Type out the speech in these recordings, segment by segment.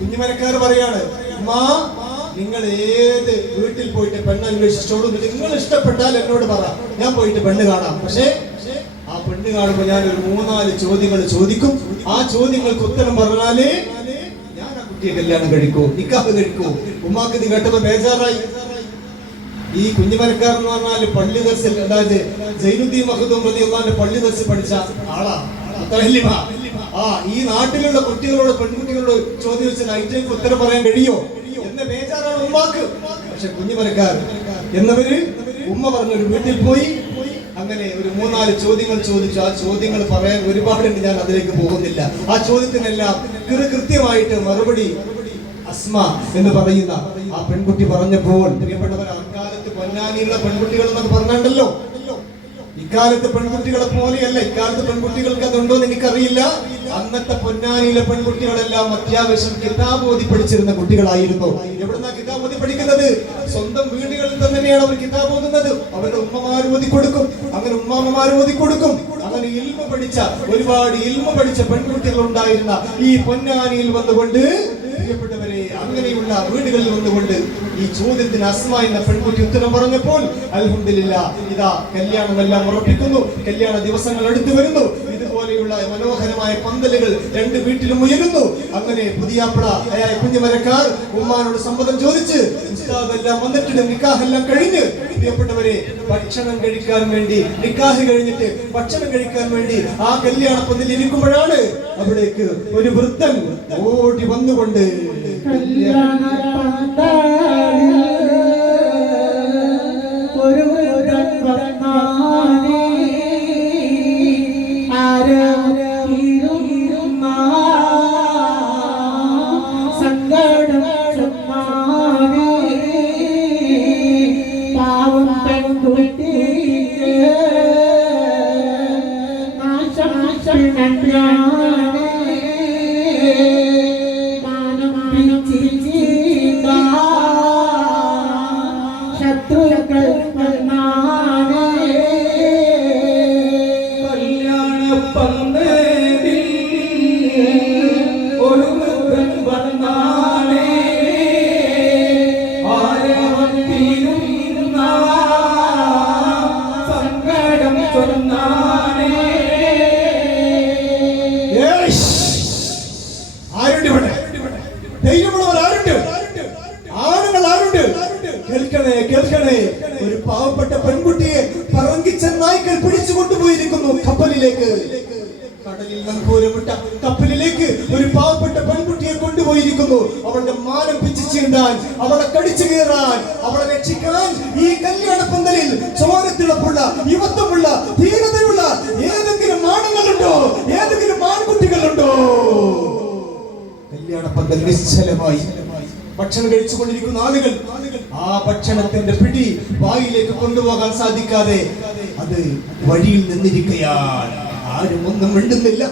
കുഞ്ഞുമരക്കാർ പറയാണ് മാ നിങ്ങൾ ഏത് വീട്ടിൽ പോയിട്ട് പെണ്ണ് അന്വേഷിച്ചോളൂ നിങ്ങൾ ഇഷ്ടപ്പെട്ടാൽ എന്നോട് പറ. ഞാൻ പോയിട്ട് പെണ്ണ് കാണാം. പക്ഷേ ആ പെണ്ണ് കാണുമ്പോൾ ഞാൻ ഒരു മൂന്നാൽ ചോദ്യങ്ങൾ ചോദിക്കും. ആ ചോദ്യങ്ങൾക്ക് ഉത്തരം പറഞ്ഞാലേ കുട്ടിയെ കല്യാണം കഴിക്കൂ നിക്കാഹ് കഴിക്കൂ. ഉമ്മാക്ക് ഇത് കേട്ടപ്പോ ബേജാറായി. ഈ കുഞ്ഞുമരക്കാരൻ എന്ന് പറഞ്ഞാൽ പള്ളി ദർശൻ അതായത് ജൈനുദ്ദീൻ മഹദൂം റളിയല്ലാഹുവിന്റെ പള്ളി ദർശി പഠിച്ച ആളാ. ആ ഈ നാട്ടിലുള്ള കുട്ടികളോട് പെൺകുട്ടികളോട് ചോദ്യം വെച്ചാൽ ഐറ്റം ഉത്തരം പറയാൻ കഴിയോ? എന്ന ബേജാറാണ് ഉമ്മാക്ക്. പക്ഷെ കുഞ്ഞുമരക്കാർ എന്നവര് ഉമ്മ പറഞ്ഞൊരു വീട്ടിൽ പോയി അങ്ങനെ ഒരു മൂന്നാൽ ചോദ്യങ്ങൾ ചോദിച്ചു. ആ ചോദ്യങ്ങൾ പറയാൻ ഒരുപാടുണ്ട് ഞാൻ അതിലേക്ക് പോകുന്നില്ല. ആ ചോദ്യത്തിനെല്ലാം കൃത്യമായിട്ട് മറുപടി അസ്മ എന്ന് പറയുന്ന ആ പെൺകുട്ടി പറഞ്ഞപ്പോൾ പ്രിയപ്പെട്ടവർ അക്കാലത്ത് പൊന്നാനിയുള്ള പെൺകുട്ടികൾ എന്നൊക്കെ പറഞ്ഞുണ്ടല്ലോ ഇക്കാലത്ത് പെൺകുട്ടികളെ പോലെയല്ല. ഇക്കാലത്ത് പെൺകുട്ടികൾക്ക് അതുണ്ടോ എന്ന് എനിക്കറിയില്ല. അന്നത്തെ പൊന്നാനിയിലെ പെൺകുട്ടികളെല്ലാം അത്യാവശ്യം കിതാബ് ഓതി പഠിച്ചിരുന്ന കുട്ടികളായിരുന്നു. എവിടുന്നാ പഠിക്കുന്നത് സ്വന്തം വീടുകളിൽ തന്നെയാണ് അവർ കിതാബ് ഓതുന്നത്. അവരുടെ ഉമ്മമാർ ഓതി കൊടുക്കും അങ്ങനെ ഉമ്മാമ്മമാർ ഓതി കൊടുക്കും അങ്ങനെ ഇൽമ പഠിച്ച ഒരുപാട് ഇൽമ പഠിച്ച പെൺകുട്ടികൾ ഉണ്ടായിരുന്ന ഈ പൊന്നാനിയിൽ വന്നുകൊണ്ട് പ്രിയപ്പെട്ടവരെ അങ്ങനെയുള്ള വീടുകളിൽ വന്നുകൊണ്ട് ഈ ചോദ്യത്തിന് അസ്മ എന്ന പെൺകുട്ടി ഉത്തരം പറഞ്ഞപ്പോൾ അൽഹംദുലില്ല ഇതാ കല്യാണമെല്ലാം ഉറപ്പിക്കുന്നു. കല്യാണ ദിവസങ്ങൾ അടുത്തു വരുന്നു. ഇതുപോലെയുള്ള മനോഹരമായ പന്തലുകൾ രണ്ട് വീട്ടിലും ഉയരുന്നു. അങ്ങനെ പുതിയാപ്പിള അയാളെ കുഞ്ഞുമരക്കാർ ഉമ്മാനോട് സമ്മതം ചോദിച്ച് എല്ലാം വന്നിട്ടുണ്ട് നിക്കാഹെല്ലാം കഴിഞ്ഞ്. പ്രിയപ്പെട്ടവരെ ഭക്ഷണം കഴിക്കാൻ വേണ്ടി നിക്കാഹ് കഴിഞ്ഞിട്ട് ഭക്ഷണം കഴിക്കാൻ വേണ്ടി ആ കല്യാണ പന്തലിൽ ഇരിക്കുമ്പോഴാണ് അവിടേക്ക് ഒരു വൃദ്ധൻ ഓടി വന്നുകൊണ്ട് കല്യാണ প্রাণ കേൾക്കണേ കേൾക്കണേ. ഒരു പാവപ്പെട്ട പെൺകുട്ടിയെ പറങ്കിച്ച നായ്ക്കൾ പിടിച്ചു കൊണ്ടുപോയിരിക്കുന്നു കപ്പലിലേക്ക്. കടലിൽ നങ്കൂരമിട്ട കപ്പലിലേക്ക് ഒരു പാവപ്പെട്ട പെൺകുട്ടിയെ കൊണ്ടുപോയിരിക്കുന്നു. അവളുടെ മാനം പിച്ചു ചീണ്ടാൻ അവളെ കടിച്ചു കയറാൻ അവളെ രക്ഷിക്കാൻ ഈ കല്യാണ പന്തലിൽ ചോരത്തിളപ്പുള്ള യുവത്വമുള്ള ധീരതയുള്ള ഏതെങ്കിലും ആണുങ്ങളുണ്ടോ? ഏതെങ്കിലും ആൺകുട്ടികളുണ്ടോ? കല്യാണ പന്തൽ നിശ്ചലമായി. ഭക്ഷണം കഴിച്ചുകൊണ്ടിരിക്കുന്ന ആളുകൾ ആ ഭക്ഷണത്തിന്റെ പിടി വായിലേക്ക് കൊണ്ടുപോകാൻ സാധിക്കാതെ അത് വഴിയിൽ നിന്നിരിക്കയാണ്. ആരും ഒന്നും മിണ്ടുന്നില്ല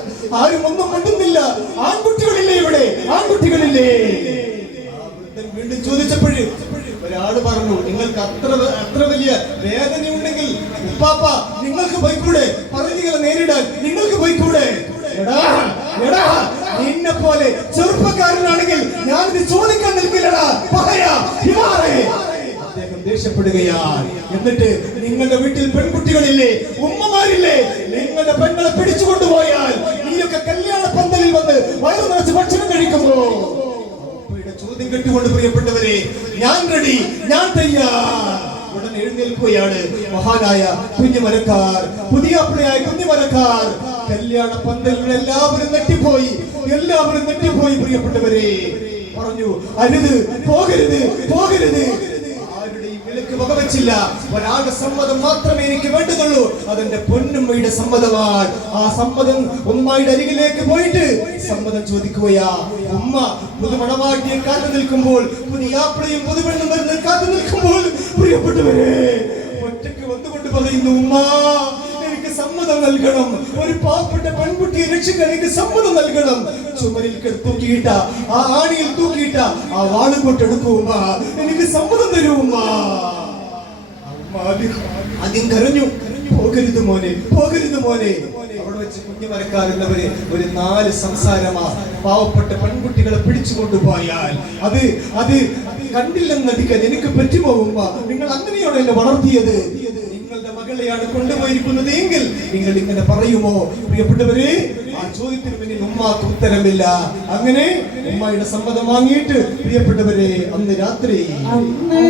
ആരും ഒന്നും മിണ്ടുന്നില്ല. ആൺകുട്ടികളില്ലേ ഇവിടെ? ആൺകുട്ടികളില്ലേ? വീണ്ടും ചോദിച്ചപ്പോഴ് ഒരാൾ പറഞ്ഞു നിങ്ങൾക്ക് അത്ര അത്ര വലിയ വേദന ഉണ്ടെങ്കിൽ ഉപ്പാപ്പ നിങ്ങൾക്ക് പോയിക്കൂടെ? പറഞ്ഞുകളെ നേരിടാൻ നിങ്ങൾക്ക് പോയിക്കൂടെ? എടാ എടാ പോലെ ചെറുപ്പക്കാരനാണെങ്കിൽ ഞാനിത് ചോദിക്കാൻ നിൽക്കില്ലടാ. പറയാ അദ്ദേഹം ദേഷ്യപ്പെടുകയാണ് എന്നിട്ട് നിങ്ങളുടെ വീട്ടിൽ പെൺകുട്ടികളില്ലേ ഉമ്മമാരില്ലേ നിങ്ങളുടെ പെണ്ണെ പിടിച്ചു കൊണ്ടുപോയാൽ നീയൊക്കെ കല്യാണ പന്തലിൽ വന്ന് വയറു നിറച്ച് ഭക്ഷണം കഴിക്കുമ്പോ ചോദ്യം കേട്ടുകൊണ്ട് പ്രിയപ്പെട്ടവരെ ഞാൻ റെഡി ഞാൻ തയ്യാർ. ഉടൻ എഴുന്നേൽക്കുകയാണ് മഹാനായ കുഞ്ഞുമരക്കാർ പുതിയ അപ്പളയായ കുഞ്ഞുമരക്കാർ കല്യാണ പന്തലിൽ എല്ലാവരും നെറ്റിപ്പോയി എല്ലാവരും നെറ്റിപ്പോയി പ്രിയപ്പെട്ടവരെ. പറഞ്ഞു അരുത് പോകരുത് പോകരുത്. ആരുടെയും വിലക്ക് വകവെച്ചില്ല. ഒരാളുടെ സമ്മതം മാത്രമേ എനിക്ക് വേണ്ടതുള്ളൂ അതെന്റെ പൊന്നുമ്മയുടെ സമ്മതമാണ്. ആ സമ്മതം ഉമ്മയുടെ അരികിലേക്ക് പോയിട്ട് സമ്മതം ചോദിക്കുകയാ. ഉമ്മ പുതുമണവാട്ടിയെ കാത്തു നിൽക്കുമ്പോൾ പുതിയാപ്പിളയും പുതുപെണ്ണും വരുന്ന കാത്തു നിൽക്കുമ്പോൾ പ്രിയപ്പെട്ടവരെ ഒറ്റയ്ക്ക് വന്നുകൊണ്ട് പറയുന്നു ഉമ്മ സമ്മതം നൽകണം. ഒരു പാവപ്പെട്ട പെൺകുട്ടിയെ രക്ഷിക്കാൻ എനിക്ക് സമ്മതം നൽകണം. ചുമരിൽ തൂക്കിയിട്ട ആ ആണിയിൽ തൂക്കിയിട്ട ആ വാളും കൊട്ട് ഉമ്മ എനിക്ക് സമ്മതം തരൂ ഉമ്മ ഉമ്മ ആദ്യം- കരഞ്ഞു. പോകരുത് മോനെ പോകരുത് മോനെ. അവിടെ വെച്ച് കുഞ്ഞു മരക്കാരുന്നവര് ഒരു നാല് സംസാരമാ. പാവപ്പെട്ട പെൺകുട്ടികളെ പിടിച്ചു കൊണ്ടുപോയാൽ അത് അത് കണ്ടില്ലെന്ന് നടിക്കാൻ എനിക്ക് പറ്റുമോകുമ്പ നിങ്ങൾ അങ്ങനെയാണോ എന്നെ വളർത്തിയത്? മകളെയാണ് കൊണ്ടുപോയിരിക്കുന്നത് എങ്കിൽ നിങ്ങൾ ഇങ്ങനെ പറയുമോ? പ്രിയപ്പെട്ടവര് ആ ചോദ്യത്തിന് പിന്നെ ഉമ്മാക്ക് ഉത്തരമില്ല. അങ്ങനെ ഉമ്മയുടെ സമ്മതം വാങ്ങിയിട്ട് പ്രിയപ്പെട്ടവരെ അന്ന് രാത്രി അന്ന്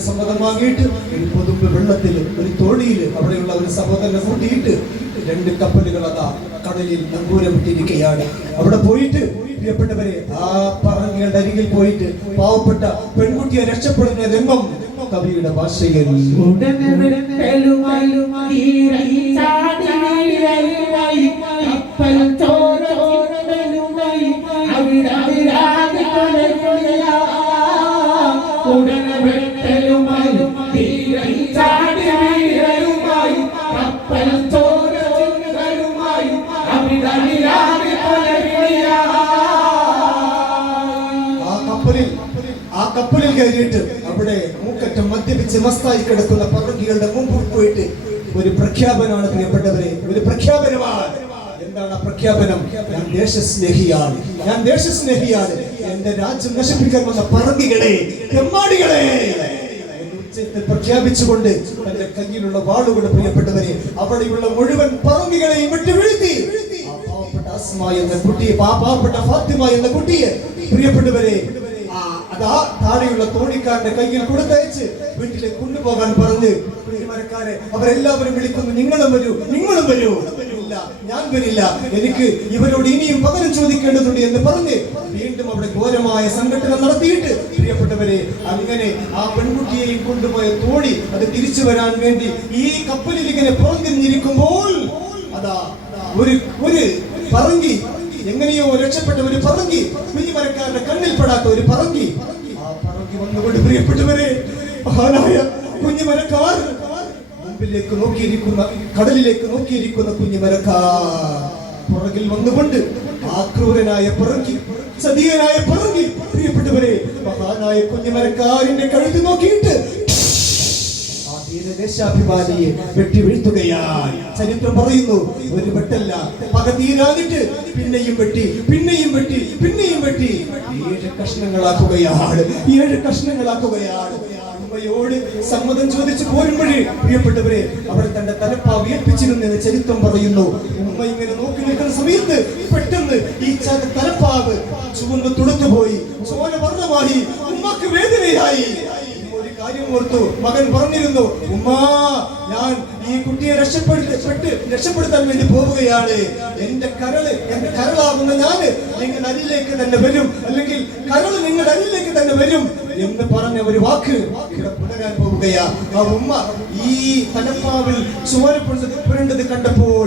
ഉമ്മായുടെ സമ്മതം വാങ്ങിയിട്ട് ഒരു പൊതുമ്പ് വെള്ളത്തിൽ ഒരു തോണിയിൽ അവിടെയുള്ള ഒരു സഹോദരനെ കൂട്ടിയിട്ട് രണ്ട് കപ്പലുകൾ അതാ കടലിൽ നങ്കൂരമിട്ടിരിക്കുകയാണ്. അവിടെ പോയിട്ട് പ്രിയപ്പെട്ടവരെ ആ പറങ്ങളുടെ അരികിൽ പോയിട്ട് പാവപ്പെട്ട പെൺകുട്ടിയെ രക്ഷപ്പെടുന്ന രംഗം കവിയുടെ ഭാഷയിൽ. ഉടനെ കപ്പലിൽ കയറിയിട്ട് അവിടെ മൂക്കറ്റം മദ്യപിച്ച് മസ്തായി കിടക്കുന്ന പറങ്കികളുടെ മുമ്പിൽ പോയിട്ട് ഒരു പ്രഖ്യാപനമാണ് പ്രിയപ്പെട്ടവരെ ഒരു പ്രഖ്യാപനമാണ്. എന്താണ് ആ പ്രഖ്യാപനം? ഞാൻ ദേശസ്നേഹിയാണ്. ഞാൻ ദേശസ്നേഹിയാണ്. എന്റെ രാജ്യം നശിപ്പിക്കാൻ വന്ന പറങ്കികളെ തെമ്മാടികളെ. പ്രഖ്യാപിച്ചുകൊണ്ട് തന്റെ കയ്യിലുള്ള വാളുകൊണ്ട് പ്രിയപ്പെട്ടവരെ അവിടെയുള്ള മുഴുവൻ പറങ്കികളെയും വിട്ടു വീഴ്ത്തി. പാവപ്പെട്ട അസ്മ എന്ന കുട്ടിയെ പാവപ്പെട്ട ഫാത്തിമ എന്ന കുട്ടിയെ പ്രിയപ്പെട്ടവരെ താഴെയുള്ള തോണിക്കാരന്റെ കയ്യിൽ കൊടുത്തയച്ച് വീട്ടിലേക്ക് കൊണ്ടുപോകാൻ പറഞ്ഞ് മരക്കാരെ അവരെല്ലാവരും വിളിക്കുന്നു. നിങ്ങളും വരൂ നിങ്ങളും വരൂ. ഇല്ല ഞാൻ വരില്ല. എനിക്ക് ഇവരോട് ഇനിയും പകരം ചോദിക്കേണ്ടതുണ്ട് എന്ന് പറഞ്ഞ് വീണ്ടും അവിടെ ഘോരമായ സംഘടന നടത്തിയിട്ട് പ്രിയപ്പെട്ടവരെ അങ്ങനെ ആ പെൺകുട്ടിയെയും കൊണ്ടുപോയ തോണി അത് തിരിച്ചു വരാൻ വേണ്ടി ഈ കപ്പലിൽ ഇങ്ങനെ പുറംതിരിഞ്ഞിരിക്കുമ്പോൾ അതാ ഒരു ഒരു പറങ്കി എങ്ങനെയോ രക്ഷപ്പെട്ട ഒരു പറങ്കി മിനിമരക്കാരുടെ കണ്ണിൽ പെടാത്ത ഒരു പറങ്കി. ആ പറങ്കി വന്നുകൊണ്ട് പ്രിയപ്പെട്ടവരെ മഹാനായ കുഞ്ഞുമരക്കാർ മുമ്പിലേക്ക് നോക്കിയിരിക്കുന്ന കടലിലേക്ക് നോക്കിയിരിക്കുന്ന കുഞ്ഞുമരക്കാർ പുറകിൽ വന്നുകൊണ്ട് ആക്രൂരനായ പറങ്കി സതീയനായ പറങ്കി പ്രിയപ്പെട്ടവരെ മഹാനായ കുഞ്ഞുമരക്കാരിന്റെ കഴുത്ത് നോക്കിയിട്ട് ആ ധീരദേശാഭിമാനിയെ വെട്ടി വീഴ്ത്തുകയായി. ചരിത്രം പറയുന്നു ഒരു വെട്ടല്ല. പക തീരാനിട്ട് പിന്നെയും വെട്ടി പിന്നെയും വെട്ടി പിന്നെയും വെട്ടി. ഏഴ് കഷ്ണങ്ങളാക്കുകയാണ് ഏഴ് കഷ്ണങ്ങളാക്കുകയാണ്. ഉമ്മയോട് സമ്മതം ചോദിച്ചു പോരുമ്പോഴേ പ്രിയപ്പെട്ടവരെ അവൾ തന്റെ തലപ്പാവ് ഏൽപ്പിച്ചിരുന്നെന്ന് ചരിത്രം പറയുന്നു. ഉമ്മ ഇങ്ങനെ നോക്കി നിൽക്കുന്ന സമയത്ത് പെട്ടെന്ന് ഈ തലപ്പാവ് ചുവന്ന് തുടുത്തുപോയി ചോര വർണമായി ഉമ്മക്ക് വേദനയായി. കാര്യം ഓർത്തു. മകൻ പറഞ്ഞിരുന്നു ഉമ്മാ ഞാൻ ഈ കുട്ടിയെ രക്ഷപ്പെടുത്തി രക്ഷപ്പെടുത്താൻ വേണ്ടി പോവുകയാണ്. എന്റെ കരൾ എന്റെ കരളാകുന്ന ഞാൻ നിങ്ങളുടെ അരിലേക്ക് തന്നെ വരും. അല്ലെങ്കിൽ കരൾ നിങ്ങളുടെ അരിലേക്ക് തന്നെ വരും. എന്ന് പറഞ്ഞ ഒരു വാക്ക് പുലരാൻ പോവുകയാ. ആ ഉമ്മ ഈ തലപ്പാവിൽ പുരണ്ടത് പുരണ്ടത് കണ്ടപ്പോൾ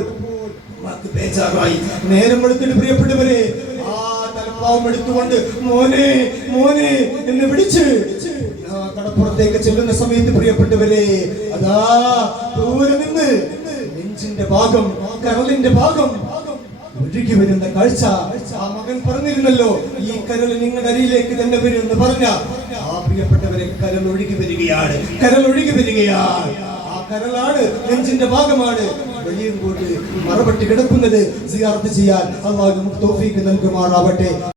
ഉമ്മാക്ക് ബേജാറായി. നേരം എടുത്തിട്ട് പ്രിയപ്പെട്ടവരെ ആ തലപ്പാവം എടുത്തുകൊണ്ട് മോനെ മോനെ എന്ന് വിളിച്ച് ആ കടപ്പുറത്തേക്ക് ചെല്ലുന്ന സമയത്ത് പ്രിയപ്പെട്ടവരെ അതാ ദൂരെ നിന്ന് നെഞ്ചിന്റെ ഭാഗം കരളിന്റെ ഭാഗം ഒഴുകി വരുന്ന കാഴ്ച ആ മകൻ പറഞ്ഞിരുന്നല്ലോ ഈ കരൾ നിങ്ങളുടെ അരിയിലേക്ക് തന്നെ വരും പറഞ്ഞ. ആ പ്രിയപ്പെട്ടവരെ കരൾ ഒഴുകി വരികയാണ് കരൾ ഒഴുകി വരികയാണ്. ആ കരളാണ് നെഞ്ചിന്റെ ഭാഗമാണ്. വെളിയും കൂട്ട് മറപെട്ട് കിടക്കുന്നത്. സിയാർത്ത് ചെയ്യാൻ അള്ളാഹു തോഫീക്ക് നൽകുമാറാവട്ടെ.